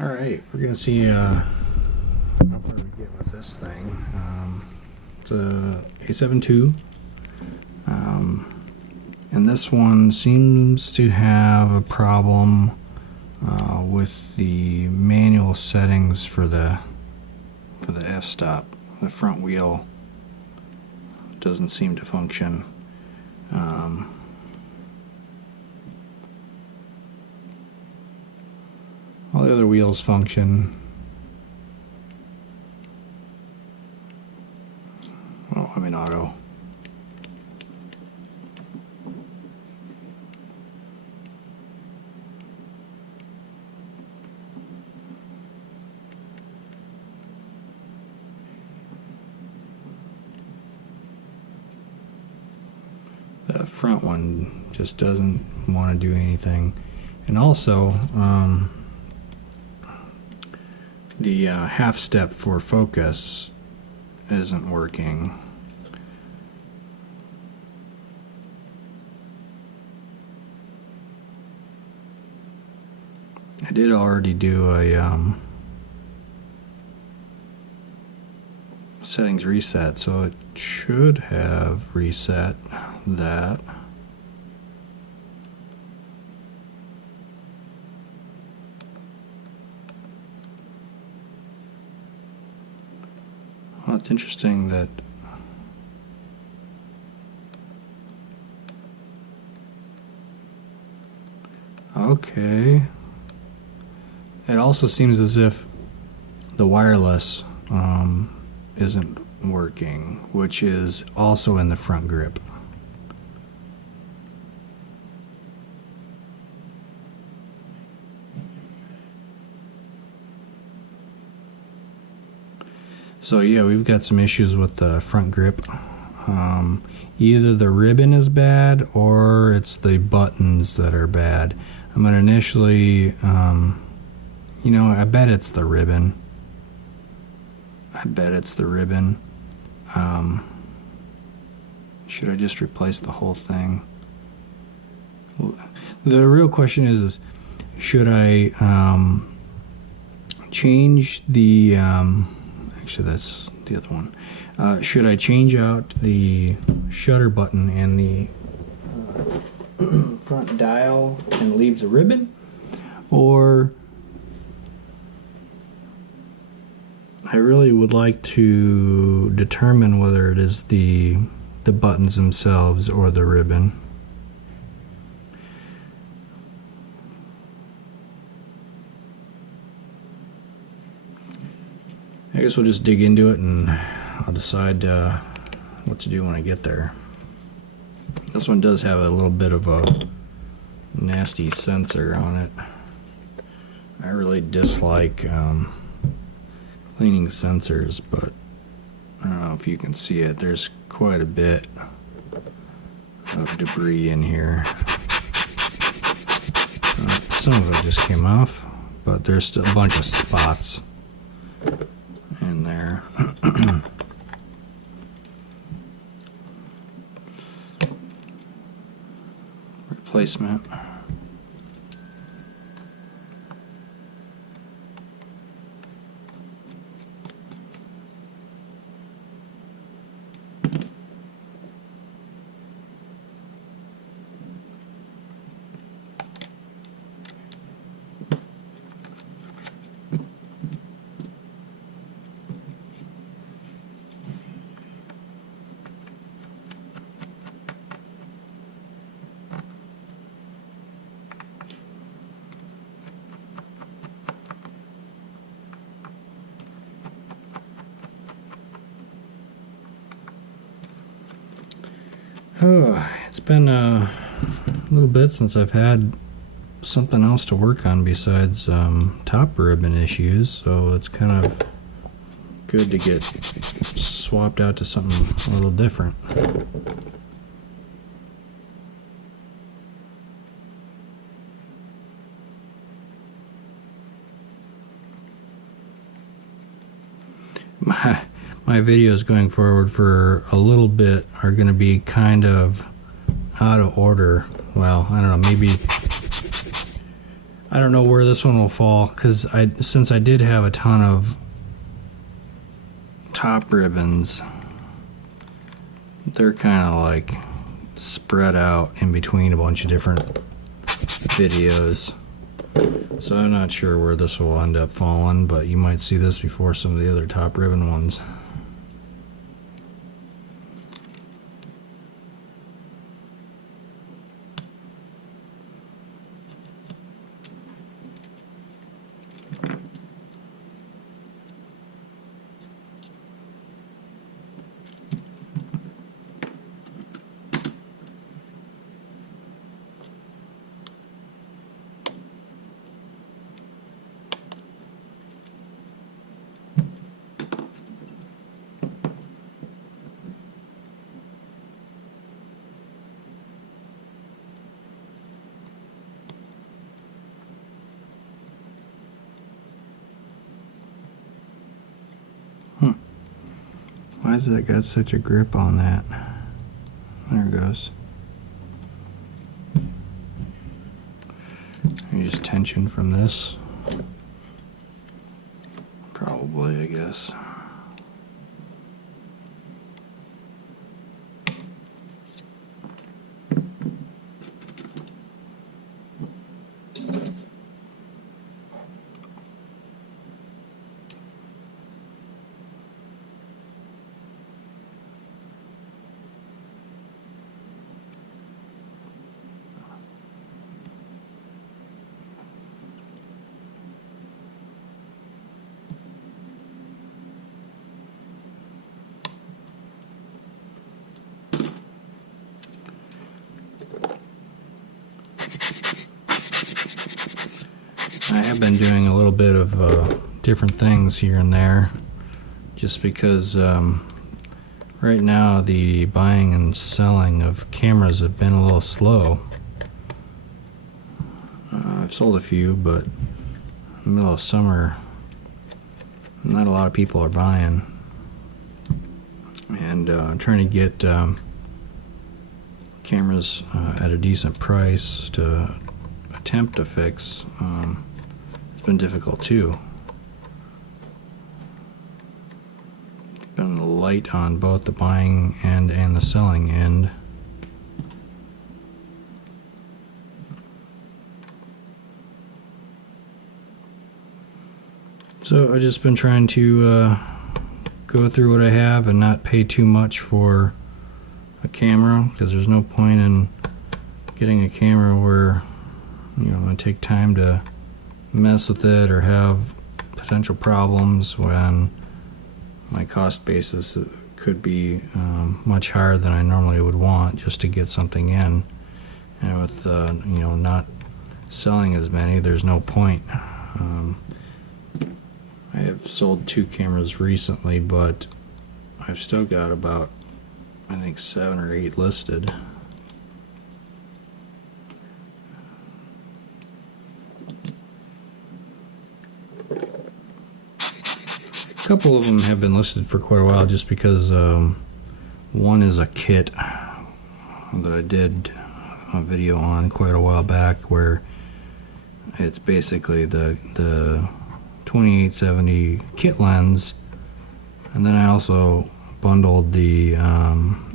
Alright, we're going to see how far we get with this thing. It's a A72, and this one seems to have a problem with the manual settings for the f-stop. The front wheel doesn't seem to function. All the other wheels function. Well, I'm in auto. The front one just doesn't want to do anything. And also, the half step for focus isn't working. I did already do a settings reset, so it should have reset that. Well, it's interesting that okay. It also seems as if the wireless isn't working, which is also in the front grip. So yeah, we've got some issues with the front grip. Either the ribbon is bad or it's the buttons that are bad. I'm going to initially, you know, I bet it's the ribbon. Should I just replace the whole thing? The real question is should I change the actually that's the other one. Should I change out the shutter button and the front dial and leave the ribbon, or I really would like to determine whether it is the buttons themselves or the ribbon. I guess we'll just dig into it and I'll decide what to do when I get there. This one does have a little bit of a nasty sensor on it. I really dislike cleaning sensors, but I don't know if you can see it. There's quite a bit of debris in here. Some of it just came off, but there's still a bunch of spots in there. Replacement. Oh, it's been a little bit since I've had something else to work on besides top ribbon issues, so it's kind of good to get swapped out to something a little different. My videos going forward for a little bit are going to be kind of out of order. Well, I don't know, maybe I don't know where this one will fall, because since I did have a ton of top ribbons, they're kind of like spread out in between a bunch of different videos. So I'm not sure where this will end up falling, but you might see this before some of the other top ribbon ones. Why has that got such a grip on that? There it goes. Just tension from this. Probably, I guess. I have been doing a little bit of different things here and there, just because right now the buying and selling of cameras have been a little slow. I've sold a few, but in the middle of summer, not a lot of people are buying, and I'm trying to get cameras at a decent price to attempt to fix. It's been difficult too. Been light on both the buying end and the selling end. So I've just been trying to go through what I have and not pay too much for a camera, because there's no point in getting a camera where I'm going to take time to mess with it or have potential problems when my cost basis could be much higher than I normally would want just to get something in. And with not selling as many, there's no point. I have sold 2 cameras recently, but I've still got about, I think, 7 or 8 listed. A couple of them have been listed for quite a while, just because one is a kit that I did a video on quite a while back, where it's basically the 2870 kit lens, and then I also bundled the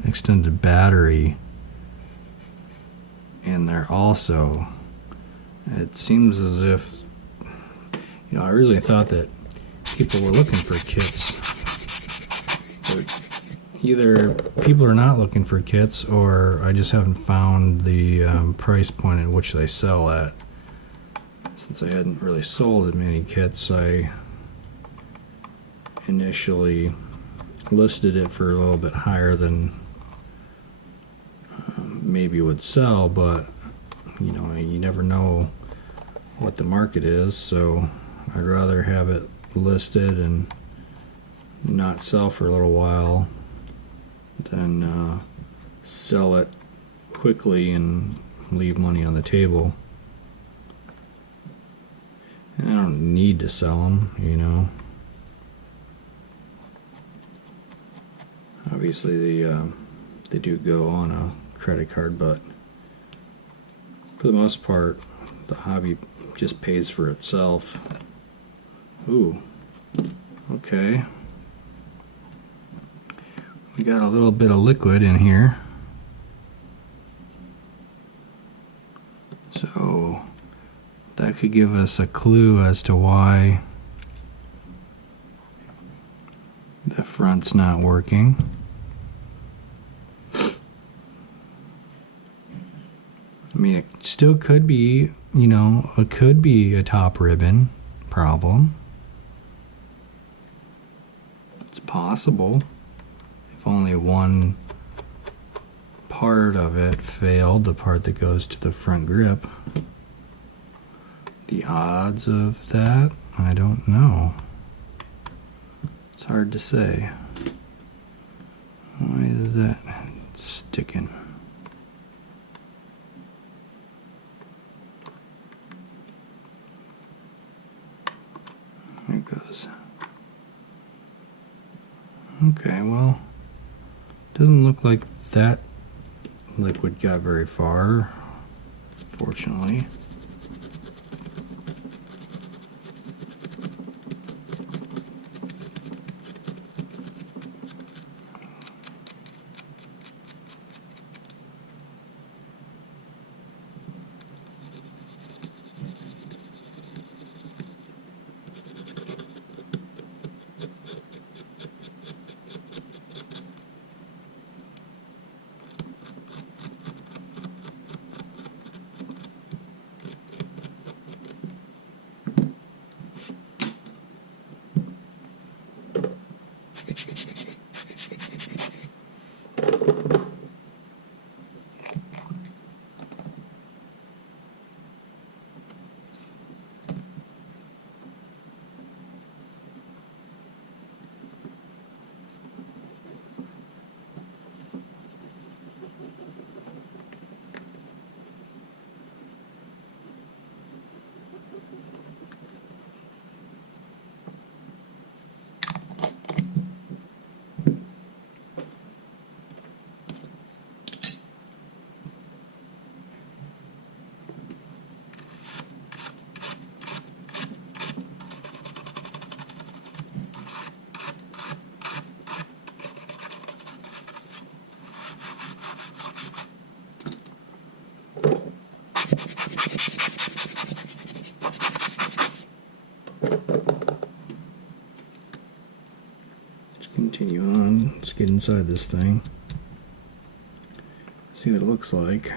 extended battery in there also. It seems as if, I originally thought that people were looking for kits, but either people are not looking for kits, or I just haven't found the price point at which they sell at. Since I hadn't really sold as many kits, I initially listed it for a little bit higher than maybe would sell, but you never know what the market is, so I'd rather have it listed and not sell for a little while than sell it quickly and leave money on the table. And I don't need to sell them, Obviously they do go on a credit card, but for the most part The hobby just pays for itself. Ooh, okay. We got a little bit of liquid in here. So that could give us a clue as to why the front's not working. I mean, it still could be, you know, it could be a top ribbon problem. It's possible. If only one part of it failed, the part that goes to the front grip. The odds of that, I don't know. It's hard to say. Why is that sticking? There it goes. Okay, well, doesn't look like that liquid got very far, fortunately. Continue on. Let's get inside this thing. See what it looks like.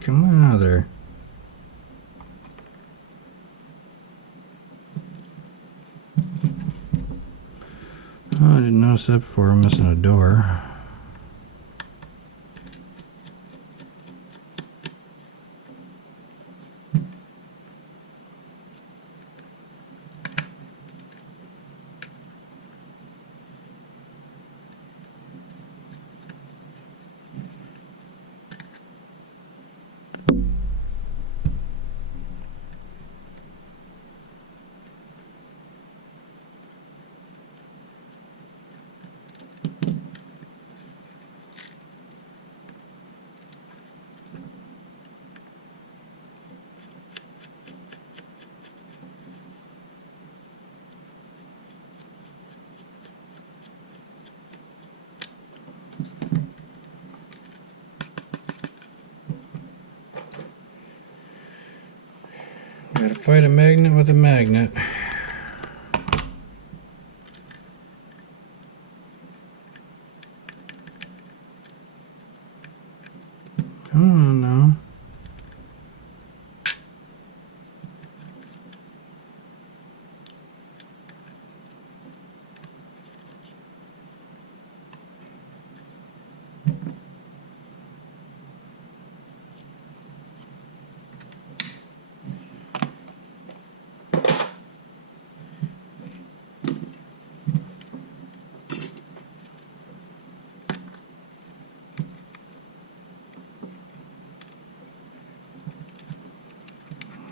Come on out of there. Oh, I didn't notice that before. I'm missing a door. Gotta fight a magnet with a magnet. Come on now.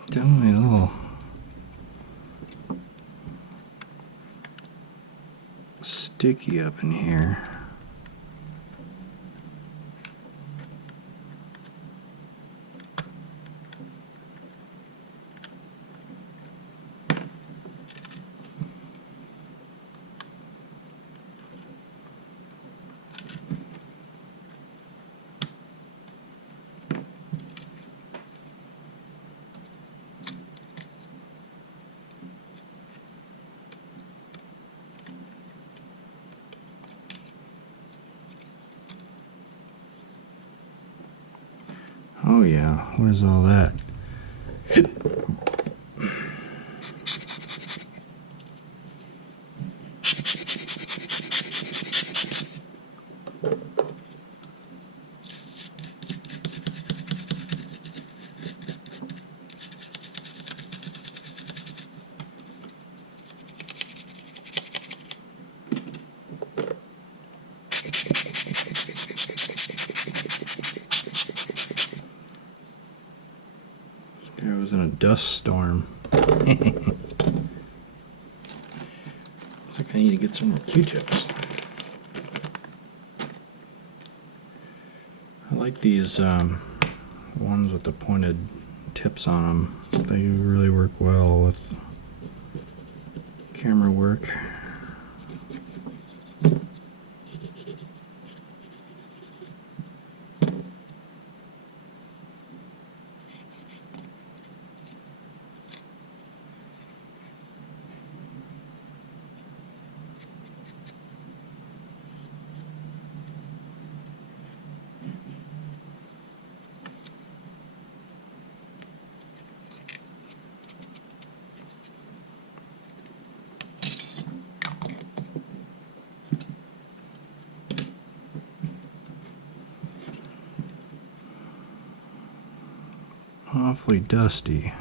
Definitely a little sticky up in here. Oh yeah, what is all that? I was in a dust storm. Looks like I need to get some more Q-tips. I like these ones with the pointed tips on them. They really work well with camera work. Awfully dusty.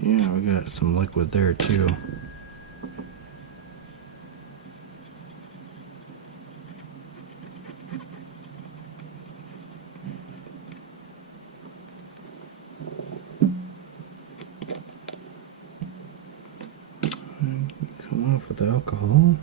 Yeah, we got some liquid there too. Come off with the alcohol.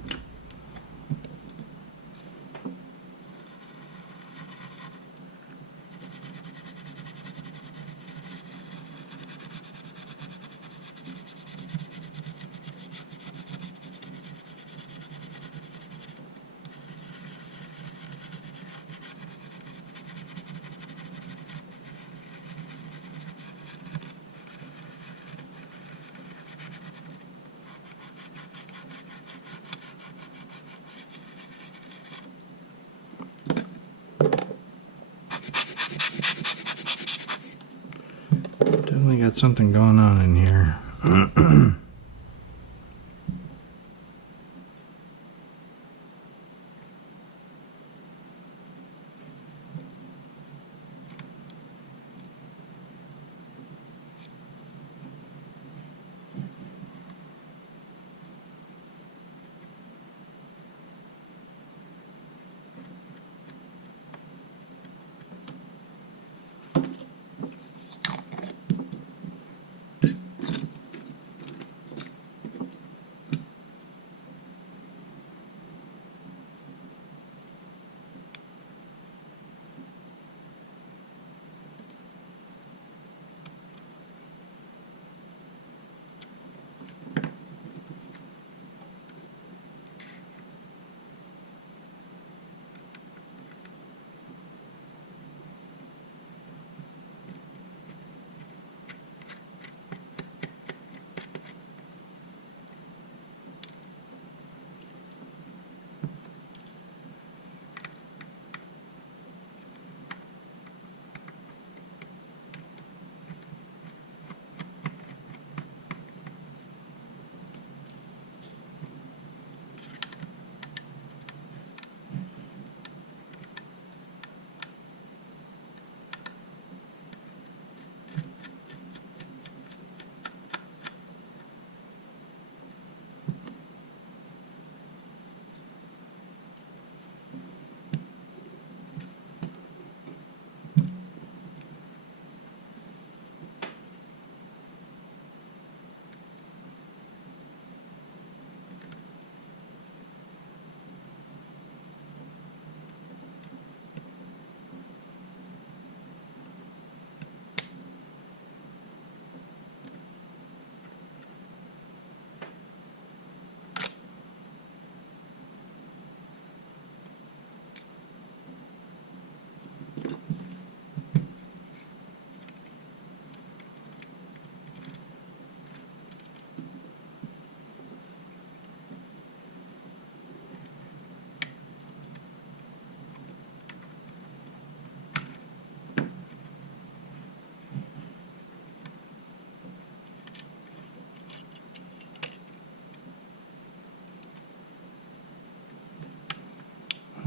Definitely got something going on in here.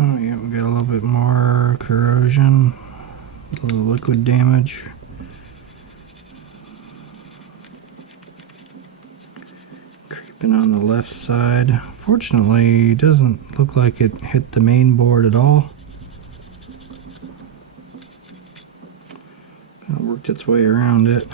Oh yeah, we got a little bit more corrosion, a little liquid damage. Creeping on the left side. Fortunately, it doesn't look like it hit the main board at all. Kind of worked its way around it.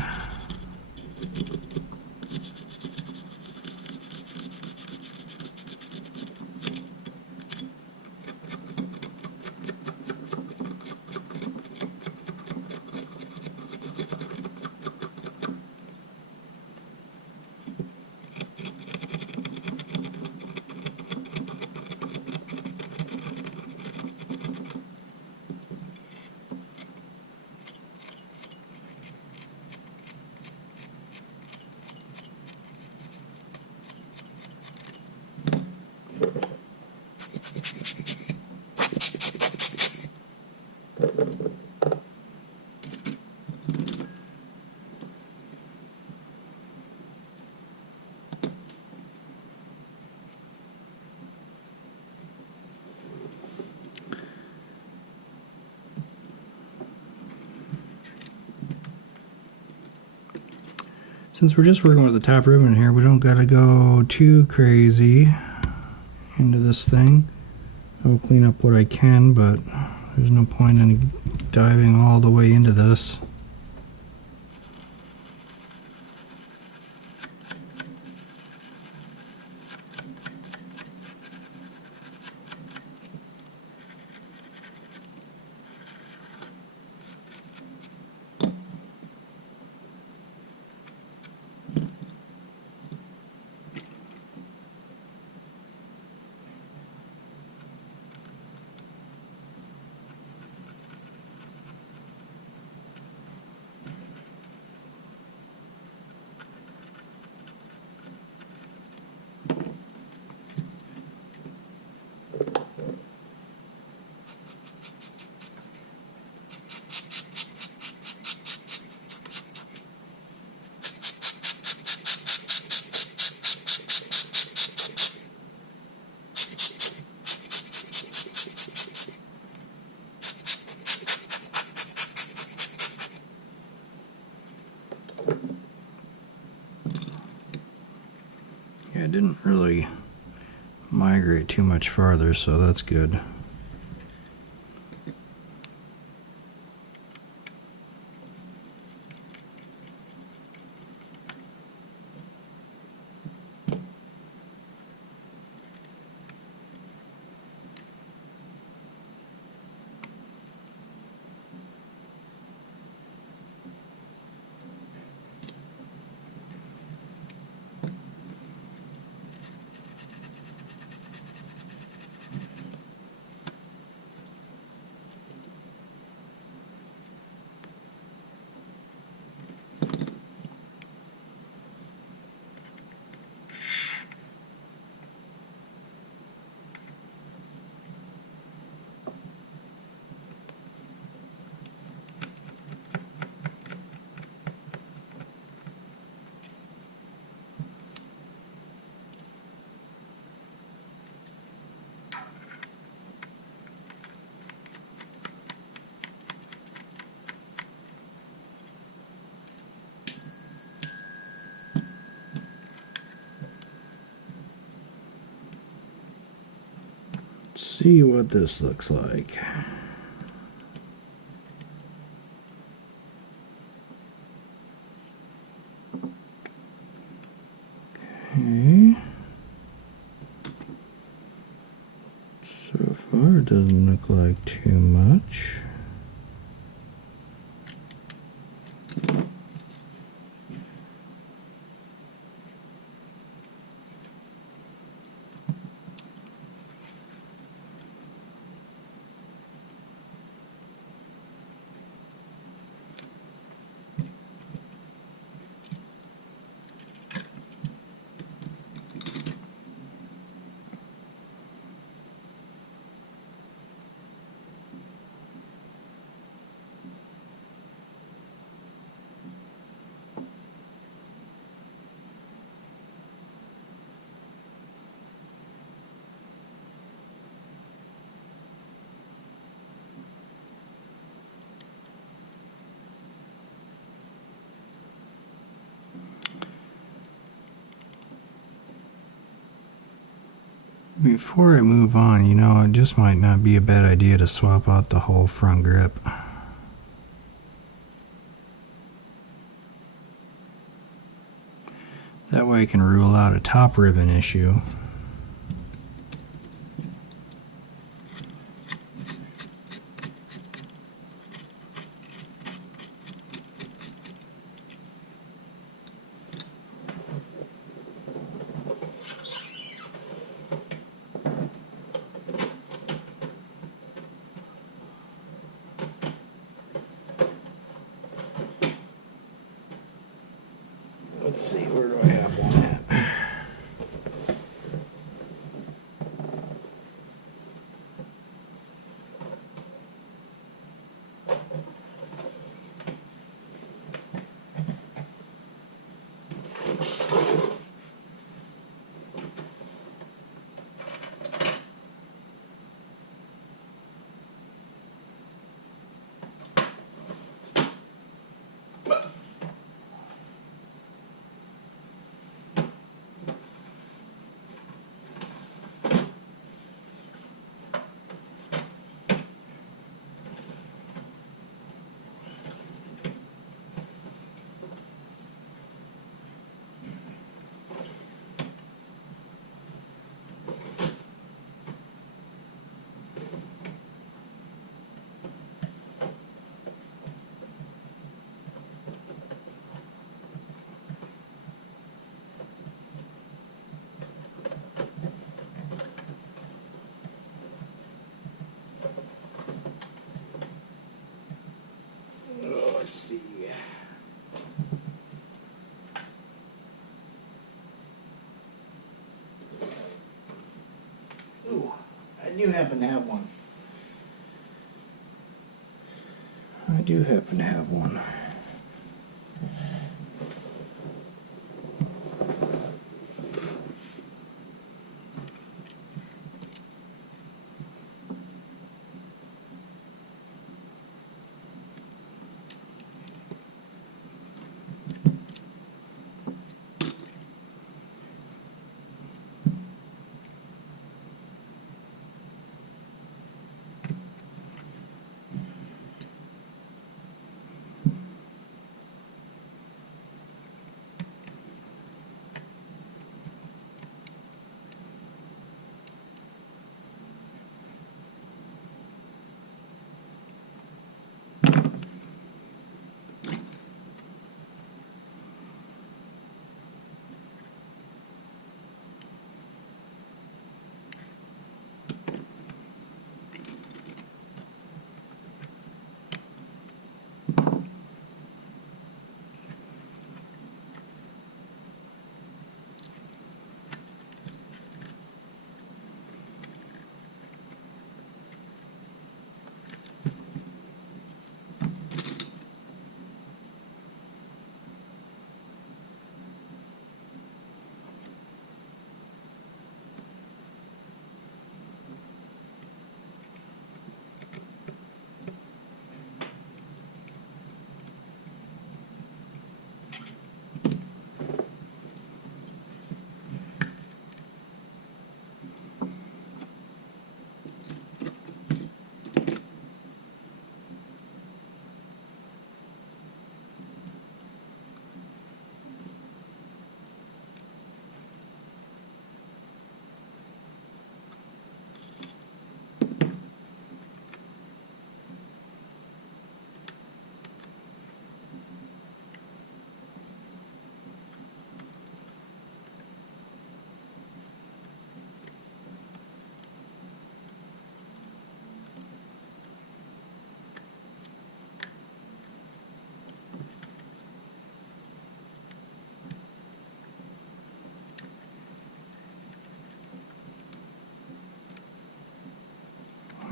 Since we're just working with the top ribbon here, we don't gotta go too crazy into this thing. I'll clean up what I can, but there's no point in diving all the way into this. Yeah, it didn't really migrate too much farther, so that's good. See what this looks like. Okay. So far it doesn't look like too much. Before I move on, you know, it just might not be a bad idea to swap out the whole front grip. That way I can rule out a top ribbon issue. Let's see, where do I have one at? Let's see. Ooh, I do happen to have one. I do happen to have one.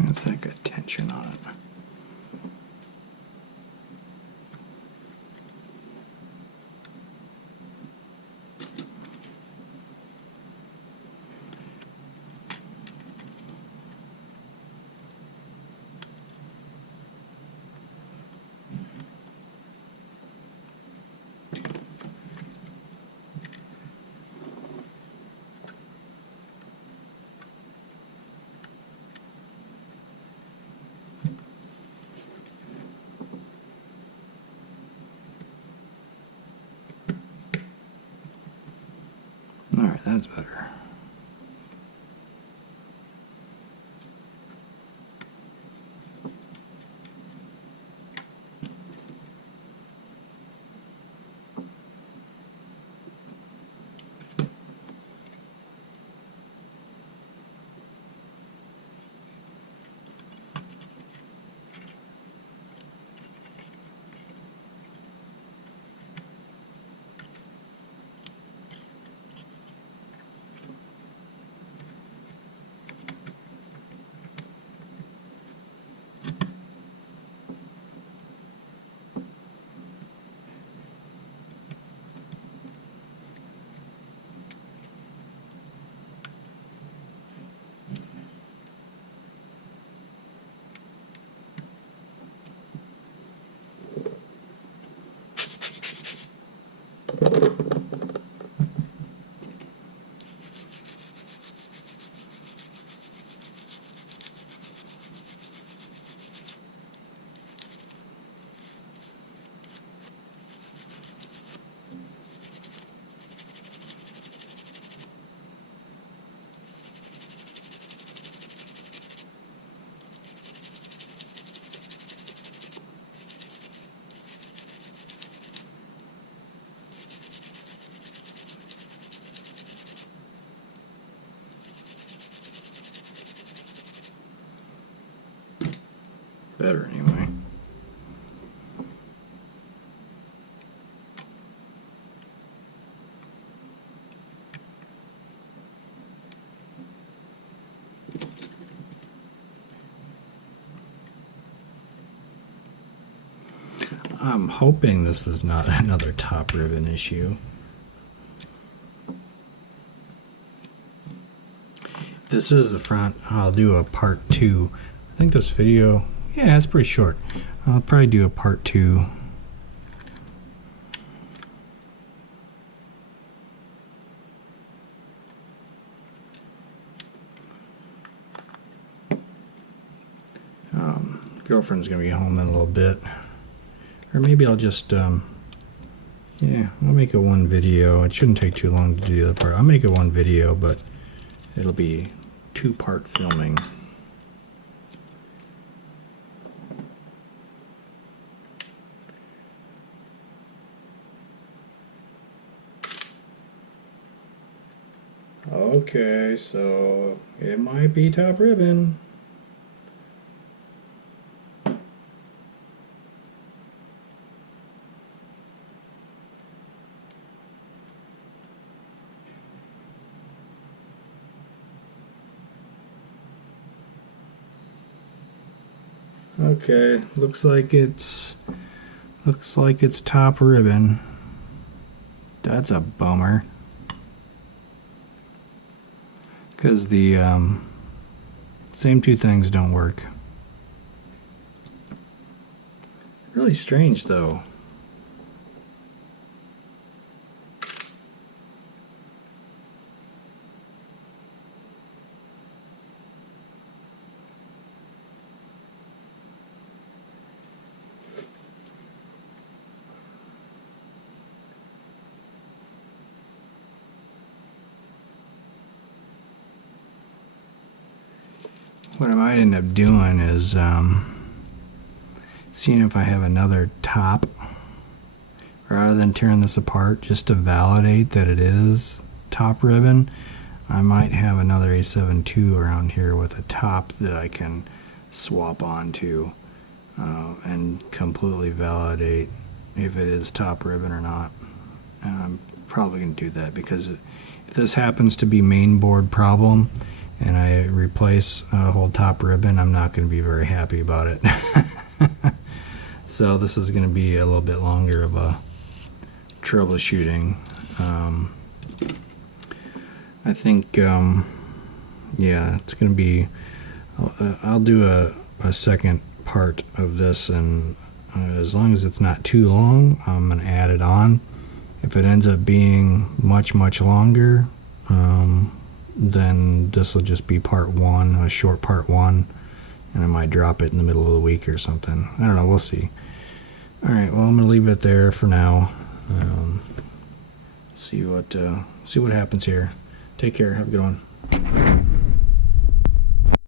That's that good tension on it. That's better. Better anyway. I'm hoping this is not another top ribbon issue. If this is the front, I'll do a part 2. I think this video, yeah, it's pretty short. I'll probably do a part 2. Girlfriend's gonna be home in a little bit. Or maybe I'll just, yeah, I'll make it one video. It shouldn't take too long to do the other part. I'll make it one video, but it'll be 2-part filming. Okay, so it might be top ribbon. Okay, looks like it's top ribbon. That's a bummer. Because the same two things don't work. Really strange though. What I might end up doing is seeing if I have another top, rather than tearing this apart, just to validate that it is top ribbon. I might have another A72 around here with a top that I can swap onto and completely validate if it is top ribbon or not. And I'm probably going to do that, because if this happens to be main board problem and I replace a whole top ribbon, I'm not going to be very happy about it. So this is going to be a little bit longer of a troubleshooting. I think, yeah, it's going to be, I'll do a second part of this, and as long as it's not too long, I'm going to add it on. If it ends up being much longer, then this will just be part 1, a short part 1, and I might drop it in the middle of the week or something. I don't know, we'll see. Alright, well, I'm going to leave it there for now. See what happens here. Take care. Have a good one.